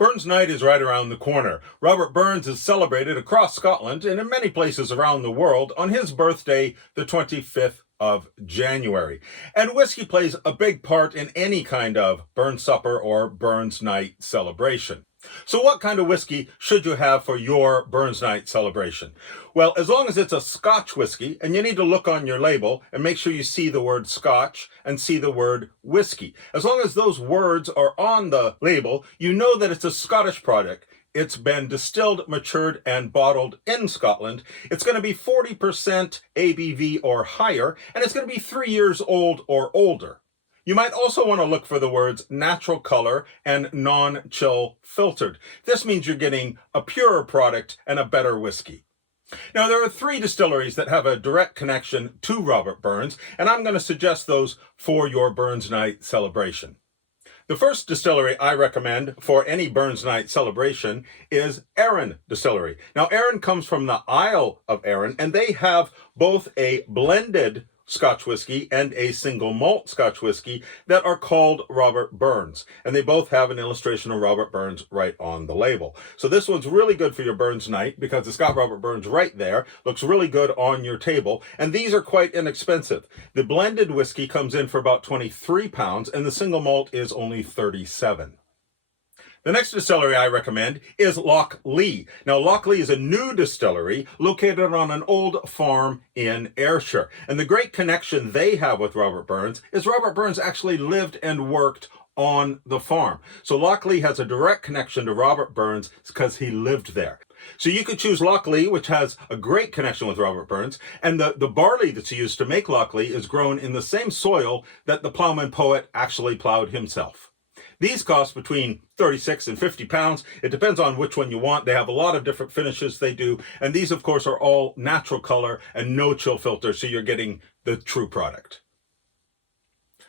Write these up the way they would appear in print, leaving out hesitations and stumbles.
Burns Night is right around the corner. Robert Burns is celebrated across Scotland and in many places around the world on his birthday, the 25th of January. And whiskey plays a big part in any kind of Burns supper or Burns Night celebration. So what kind of whiskey should you have for your Burns Night celebration? Well, as long as it's a Scotch whiskey, and you need to look on your label and make sure you see the word Scotch and see the word whiskey. As long as those words are on the label, you know that it's a Scottish product. It's been distilled, matured, and bottled in Scotland. It's going to be 40% ABV or higher, and it's going to be 3 years old or older. You might also want to look for the words natural color and non-chill filtered. This means you're getting a purer product and a better whiskey. Now, there are 3 distilleries that have a direct connection to Robert Burns, and I'm going to suggest those for your Burns Night celebration. The first distillery I recommend for any Burns Night celebration is Arran Distillery. Now, Arran comes from the Isle of Arran, and they have both a blended Scotch whiskey and a single malt Scotch whiskey that are called Robert Burns. And they both have an illustration of Robert Burns right on the label. So this one's really good for your Burns Night because it's got Robert Burns right there. Looks really good on your table. And these are quite inexpensive. The blended whiskey comes in for about £23 and the single malt is only £37. The next distillery I recommend is Loch Lee. Now, Loch Lee is a new distillery located on an old farm in Ayrshire. And the great connection they have with Robert Burns is Robert Burns actually lived and worked on the farm. So Loch Lee has a direct connection to Robert Burns because he lived there. So you could choose Loch Lee, which has a great connection with Robert Burns, and the barley that's used to make Loch Lee is grown in the same soil that the ploughman poet actually plowed himself. These cost between 36 and 50 pounds. It depends on which one you want. They have a lot of different finishes they do. And these, of course, are all natural color and no chill filter, so you're getting the true product.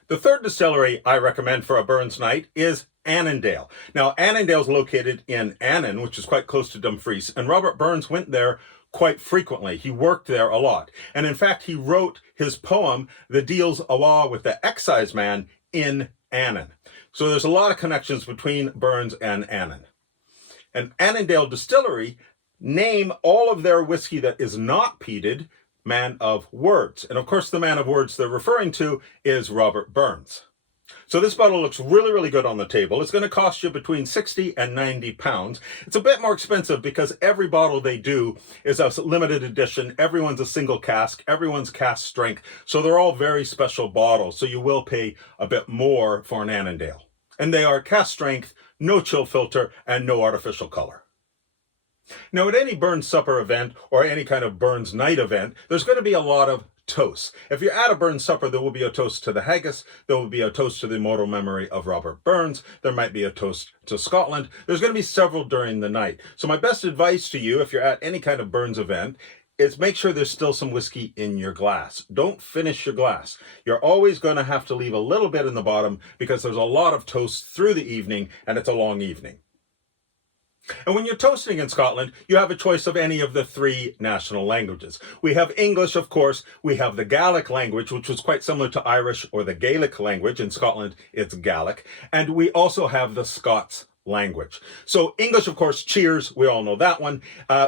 The third distillery I recommend for a Burns Night is Annandale. Now, Annandale is located in Annan, which is quite close to Dumfries, and Robert Burns went there quite frequently. He worked there a lot. And in fact, he wrote his poem, The Deal's Awa with the Exciseman, in Annan. So there's a lot of connections between Burns and Annan. And Annandale Distillery name all of their whiskey that is not peated Man of Words. And of course, the man of words they're referring to is Robert Burns. So this bottle looks really, really good on the table. It's going to cost you between 60 and 90 pounds. It's a bit more expensive because every bottle they do is a limited edition. Everyone's a single cask. Everyone's cask strength. So they're all very special bottles. So you will pay a bit more for an Annandale. And they are cask strength, no chill filter, and no artificial color. Now, at any Burns supper event or any kind of Burns night event, there's going to be a lot of toasts. If you're at a Burns supper, there will be a toast to the haggis. There will be a toast to the immortal memory of Robert Burns. There might be a toast to Scotland. There's going to be several during the night. So my best advice to you, if you're at any kind of Burns event, is make sure there's still some whiskey in your glass. Don't finish your glass. You're always going to have to leave a little bit in the bottom because there's a lot of toast through the evening and it's a long evening. And when you're toasting in Scotland, you have a choice of any of the 3 national languages. We have English, of course. We have the Gaelic language, which was quite similar to Irish or the Gaelic language. In Scotland, it's Gaelic. And we also have the Scots language. So English, of course, cheers. We all know that one.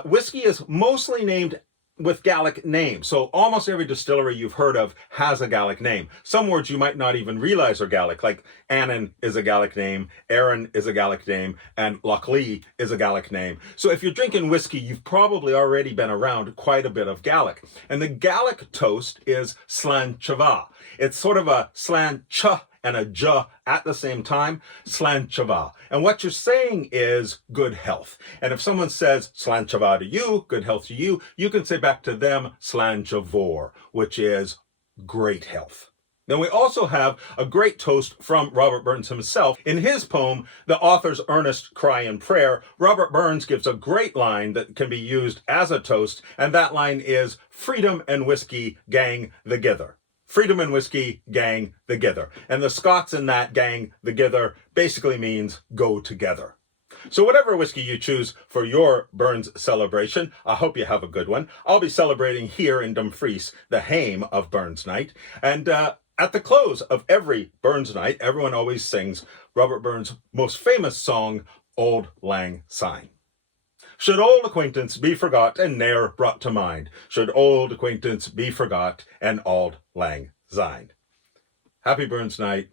Whiskey is mostly named with Gaelic names. So almost every distillery you've heard of has a Gaelic name. Some words you might not even realize are Gaelic, like Annan is a Gaelic name, Arran is a Gaelic name, and Loch Lee is a Gaelic name. So if you're drinking whiskey, you've probably already been around quite a bit of Gaelic. And the Gaelic toast is Slán Chava. It's sort of a Slán Cha and a ja at the same time, Slán Chava. And what you're saying is good health. And if someone says Slán Chava to you, good health to you, you can say back to them Slán Chavor, which is great health. Then we also have a great toast from Robert Burns himself. In his poem, The Author's Earnest Cry and Prayer, Robert Burns gives a great line that can be used as a toast, and that line is, "Freedom and whiskey gang thegither." Freedom and whiskey, gang thegither. And the Scots in that gang thegither basically means go together. So whatever whiskey you choose for your Burns celebration, I hope you have a good one. I'll be celebrating here in Dumfries, the hame of Burns Night. And at the close of every Burns Night, everyone always sings Robert Burns' most famous song, Auld Lang Syne. Should old acquaintance be forgot and ne'er brought to mind, should old acquaintance be forgot and auld lang syne. Happy Burns Night,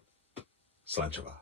Sláinte mhath.